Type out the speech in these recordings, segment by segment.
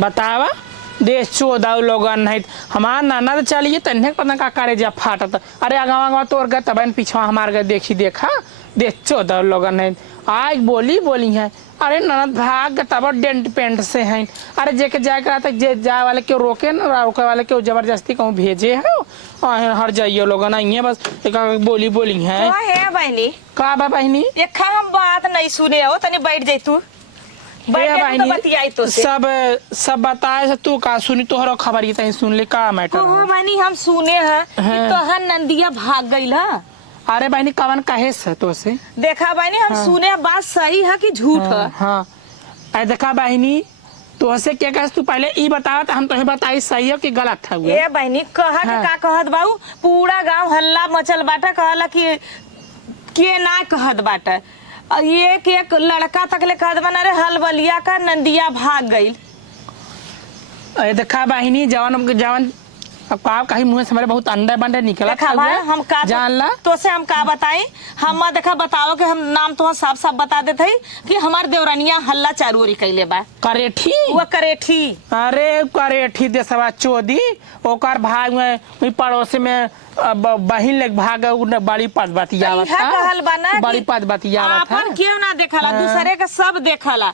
बतावा देश चोदाव लोगन नहीं हमार नाना तो चलिए तन्हे पता का करे जा फाटत अरे आगवा तोड़ गए तब पीछा हमार गए देखी देखा देश चोदाव लोगन नहीं आज बोली है अरे ननद भाग तब डेंट पेंट से हैं अरे जेके जाए करा तक जे जाए वाले क्यों रोके ना रोके वाले क्यों जबरदस्ती कहूँ भेजे है हर जाइए लोगन आइए बस एक बोली है बहनी का बा बहनी एक हम बात नहीं सुने हो तनी बैठ जाई तू तो सब बताए से तू का सुनी तोहरा खबर ये सुन ले का मैटर बहनी हम सुने हैं तोहर नंदिया भाग गई है। अरे बहनी कवन कहे से तो से देखा बहनी हम सुने बात सही है कि झूठ है। हाँ देखा बहनी तो से क्या कहे तू पहले ई बतावा तो हम तुम्हें बताई सही है कि गलत है ये बहनी कहत का कहत बाऊ पूरा गांव हल्ला मचल बाटा कहला कि के ना कहत बाटा एक लड़का तकले कहत बना रे हलबलिया का नंदिया भाग गई। देखा बहनी जवान अब का कहीं मुंह से हमारे बहुत अंडे बंडे निकला हम का जानला तो से हम का बताई हम देखा बताओ कि हम नाम तो साफ साफ बता देते है कि हमार देवरानिया हल्ला चारू ओरी कैले बा करेठी वो करेठी अरे करेठी देसवा चोदी ओकर भाग में पड़ोस में बहिन लेक भाग बड़ी पद बतियावत था बड़ी पद बतियावत था अपन क्यों ना देखला दूसरे के सब देखला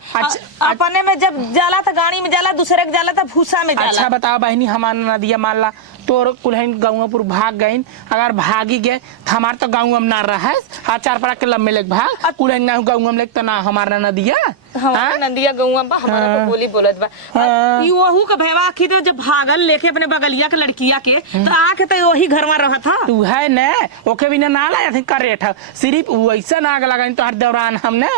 अपने में जब जाला तो गाड़ी में जाला दूसरे के जाला तो भूसा में जाला। अच्छा बताओ बहनी हमार नदिया मानला तोर कुलहन गाँवपुर भाग गई अगर भागी गए हमार तो गाँव में ना रहा चार पड़ा के लम्बे लेक भाग कुलहन गाँव में लेक तो ना हमारा नदिया नदिया गौवा बा हमारा तो बोली बोलत बा वहू का भेवा आखी तो जब भागल लेके अपने बगलिया के लड़किया के तो आके तो वही घर में रहा था तू है न ओके बिना ना लाया थी करेठ सिर्फ वैसा नाग लगा तोहर दौरान हमने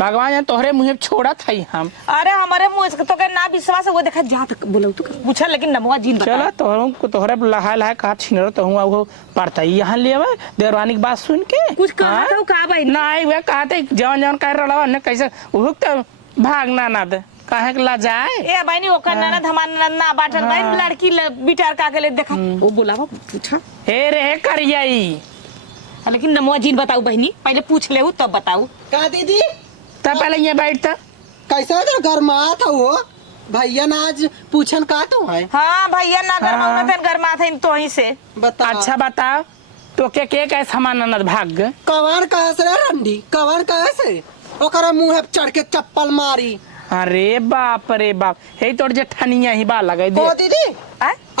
भगवान तोहरे मुँह छोड़ा था हम अरे हमारे मुँह तो ना विश्वास वो देखा जा तक बोलो तू पूछा लेकिन नमवा जीन चलो तोहरे लहा लहा कहा छीन तो हूँ वो पड़ता यहाँ ले देवरानी की बात सुन के कुछ कहा भाई ना वे कहते जवन कह रहा कैसे तो भागना ना दे काहे के ला जाए ए बहनी ओकर ननद हमार ननद ना बाटल बहन लड़की बिटार का के ले देखा वो बोलावा पूछा हे रे करियाई लेकिन नमवा जीन बताऊ बहनी पहले पूछ ले तब बताऊ का दीदी तब पहले ये बैठता कैसा था घर में था वो भैया ना आज पूछन का तो है। हाँ भैया ना घर में थे तो ही से बता अच्छा बताओ तो के कैसे हमार ननद भाग गए कवन कहे से रंडी कवन कहे से ओकरा मुंह चढ़ के चप्पल मारी। अरे बाप रे बाप हे तोड़ जेठनिया ही बा लगे दे दीदी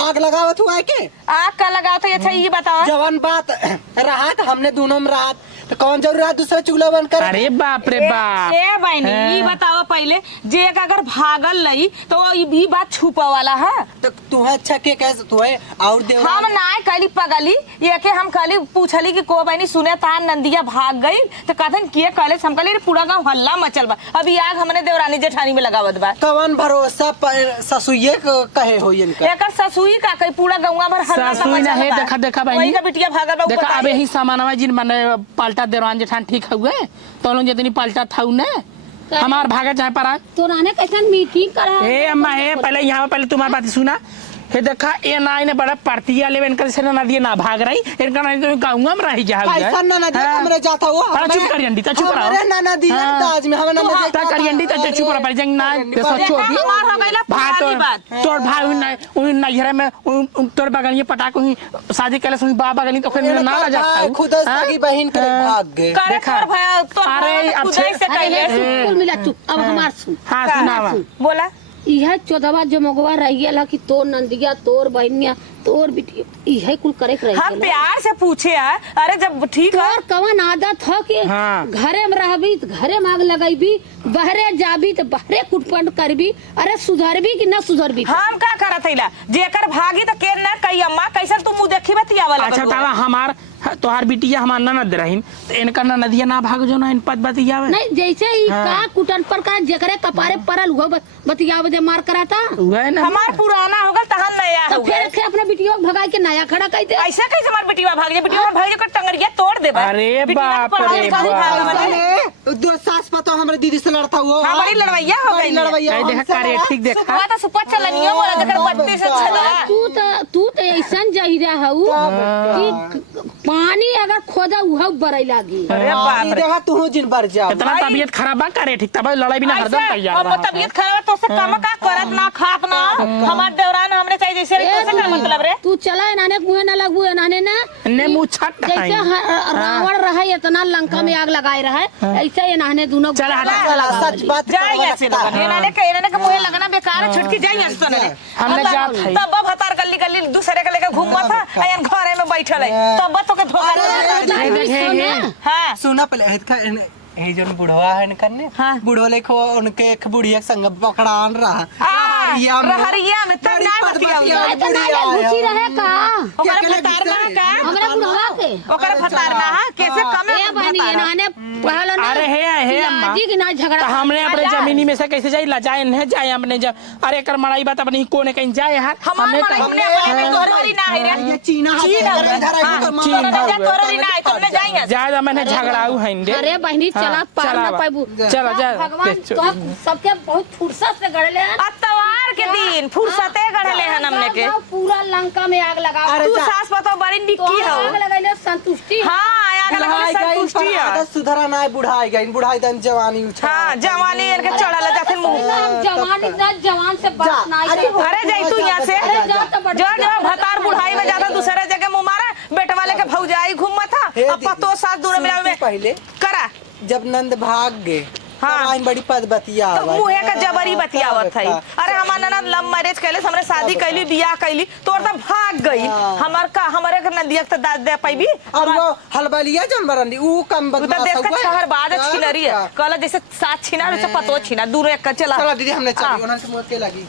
आग लगावत हुआ के आग का लगाओ तो अच्छा ये बताओ जवान बात राहत हमने दोनों में राहत तो कौन जरूरत दूसरा चूल्हा बंद कर। अरे बाप रे बाप ए बहनी ये बताओ पहले जे अगर भागल लई तो ये बात छुपा वाला है तो तू अच्छा के कैसे तू है और देव हम ना कली पगली ये के हम खाली पूछली कि को बहनी सुने तार नंदिया भाग गई तो कहन किए कहले हम कहली पूरा गांव हल्ला मचल बा अभी आग हमने देवरानी जेठानी में लगावत बा कवन भरोसा ससुइये कहे हो इनका एकर ससुई का कई पूरा गांव भर हल्ला ससुई ना है देखा बहनी का बिटिया भागल बा देखा अबे ही सामानवा जिन माने पाल्टा देवरान जेठान ठीक हुए तो लोग जितनी पलटा था उन्हें हमार भागे चाहे परा तो राने कैसे मीटिंग करा ए अम्मा है पहले यहाँ पहले तुम्हारी बात सुना हे देखा ए ना इने बड़ा पार्टिया लेवे इनका से नदी ना भाग रही इनका ना तो गांव में रह जा ऐसा नदी हमरे जाता वो चुप कर अंडी चुप रहो अरे ना नदी आज में हमें नदी ता कर अंडी ता चुप रह पर जंग ना देसो छोड़ी भात तोर भाई ना उन नहरे में तोर बगल ये पटाक हुई शादी करे सुन बाबा गली तो फिर ना ला जाता खुद सगी बहन के भाग गए देखा अरे अच्छे से कुल मिला चुप अब हमार सुन हां सुनावा बोला यह 14वां जमगवा रहिएला कि तोर नंदिया तोर बहनिया तोर बिटिया यह कुल करे रही हम प्यार से पूछे अरे जब ठीक है तोर कवन आदत है कि घरे में रहबी तो घरे में आग लगाईबी बहरे जाबी तो बहरे कुटपट करबी अरे सुधरबी कि ना सुधरबी हम का करत हैला जेकर भागी तो के ना कई अम्मा कैसन तू मुंह देखी बतियावला अच्छा तावा हमार तोहार बिटिया हमार ननद रहीन तो इनका ननदिया ना भाग जो ना इन पद बतियावे नहीं जैसे ही का कुटन पर का जेकरे कपारे परल हुआ बतियावे दे मार कराता हुआ ना हमार पुराना होगा तहन नया तो फिर अपना बिटिया भगाई के नया खड़ा कर दे ऐसा कैसे हमार बिटिया भाग जाए बिटिया भाग जाए टंगरिया तोड़ दे अरे बाप रे बाप दो सास पतो हमरे दीदी से लड़ता हुआ हां बड़ी लड़वैया हो गई लड़वैया देखा करे ठीक देखा सुबह तो सुपर चलनियो बोला जकर बत्ती से चला तू तो ऐसन जहिरा हऊ कि पानी अगर खोदा उहा बरई लागी अरे बाप रे देखा तू जिन बर जा इतना तबीयत खराब बा करे ठीक तब लड़ाई भी ना हरदम तैयार अब तबीयत खराब तो से काम का करत ना खात ना हमार देवरान हमरे चाहिए जैसे रे कैसे का मतलब रे तू चला नाने मुहे ना लगबू नाने ना ने मुंह छट जैसे रावण रहा इतना लंका में आग लगाए रहा ऐसे ये नाने दोनों चला हटा। चला सच बात जाई ऐसे लोगन इन्होंने के मुंह लगना बेकार है छुटकी जाई ऐसे तो ने हमने जात है। तब भतार गली गली दूसरे के लेके घूमवा था अयन घरे में बैठल है तब तो के धोखा हां सुना पहले हे जन बुढ़वा है न करने हाँ। बुढ़वा लेखो उनके एक बुढ़िया के संग पकड़ान रहा रहरिया में तब ना बतिया घुसी रहे का ओकर भतार में का हमरा बुढ़वा के ओकर भतार में हां कैसे कमे ए बहनी ये नाने पहले ना अरे हे अम्मा जी की ना झगड़ा तो हमने अपने जमीनी में से कैसे जाई ला जाए नहीं जाए हमने जब अरे कर मड़ाई बात अपनी कोने कहीं जाए यार हमने अपने में तोररी ना है रे ये चीना तोररी ना है तुमने जाइए ज्यादा मैंने झगड़ाऊ है इंदे अरे बहनी चला पार ना पाबू चला जा भगवान तो सबके बहुत फुर्सत से गढ़ले हैं अतवार के दिन फुर्सते गढ़ले हन हमने के पूरा लंका में आग लगा तू सास पतो बड़ी निक्की हो आग लगाइले संतुष्टि हां आग लगले संतुष्टि है सुधरा ना बुढ़ाई गई बुढ़ाई दन जवानी उठा हां जवानी इनके चढ़ल जाते मुंह जवान इतना जवान से बात ना अरे जाई तू यहां से जो भतार बुढ़ाई में जाता दूसरे जगह मुंह मारा बेटे वाले के भौजाई घूमत था अब पतो सास दूर मिला में पहले करा जब नंद भाग गए हाँ। हाँ बड़ी पद बतिया तो मुहे का जबरी बतियावत है अरे हमार ननद लव मैरिज कैले हमरे शादी कैली बियाह कैली तोर तो भाग गई हमार का हमारे के नदिया तो दाद दे पाईबी और वो हलबलिया जन बरंडी ऊ कम तो बदमाश देश का हुआ शहर बाद छिनरी है कहला जैसे साथ छिना वैसे पतो छिना दूर एक का चला चला दीदी हमने चली उन्होंने से मुझे लगी